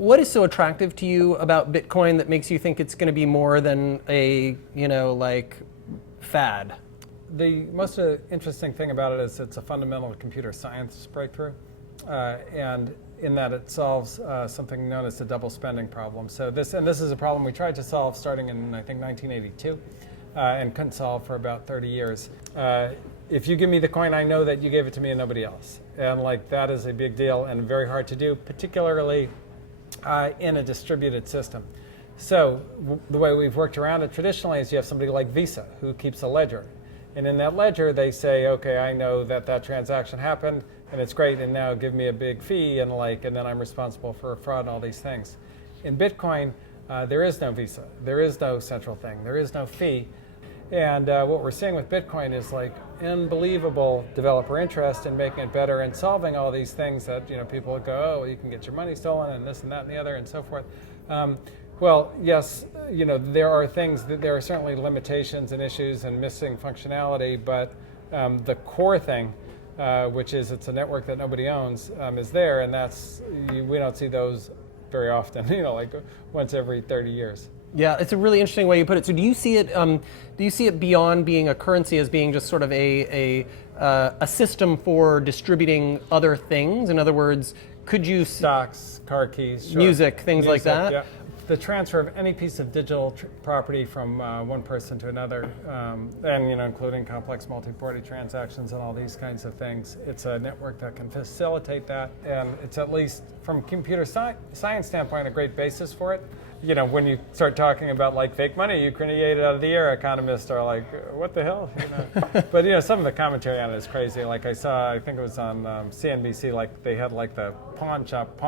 what is so attractive to you about Bitcoin that makes you think it's going to be more than a, like fad? The most interesting thing about it is it's a fundamental computer science breakthrough, and in that it solves something known as the double spending problem. So this is a problem we tried to solve starting in, I think, 1982, and couldn't solve for about 30 years. If you give me the coin, I know that you gave it to me and nobody else. And like that is a big deal and very hard to do, particularly in a distributed system. So the way we've worked around it traditionally is you have somebody like Visa who keeps a ledger. And in that ledger, they say, okay, I know that that transaction happened and it's great, and now give me a big fee and then I'm responsible for fraud and all these things. In Bitcoin, there is no Visa. There is no central thing. There is no fee. And what we're seeing with Bitcoin is like unbelievable developer interest in making it better and solving all these things that people would go, oh, you can get your money stolen and this and that and the other and so forth. Well, yes, there are things there are certainly limitations and issues and missing functionality, but the core thing, which is it's a network that nobody owns, is there, and we don't see those very often. Like once every 30 years. Yeah, it's a really interesting way you put it. So do you see it beyond being a currency as being just sort of a system for distributing other things? In other words, could you stocks, car keys, sure. Music, things like that? Yeah. The transfer of any piece of digital property from one person to another, and including complex multi-party transactions and all these kinds of things. It's a network that can facilitate that, and it's at least from a computer science standpoint a great basis for it. When you start talking about like fake money you created out of the air, economists are like, what the hell? But some of the commentary on it is crazy. Like I think it was on CNBC, like they had like the pawn shop,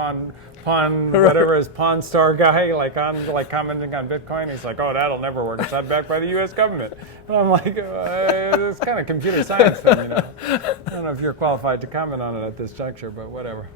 whatever is Pawn Star guy, commenting on Bitcoin. He's like, oh, that'll never work. It's not backed by the U.S. government. And I'm like, it's kind of computer science thing, I don't know if you're qualified to comment on it at this juncture, but whatever.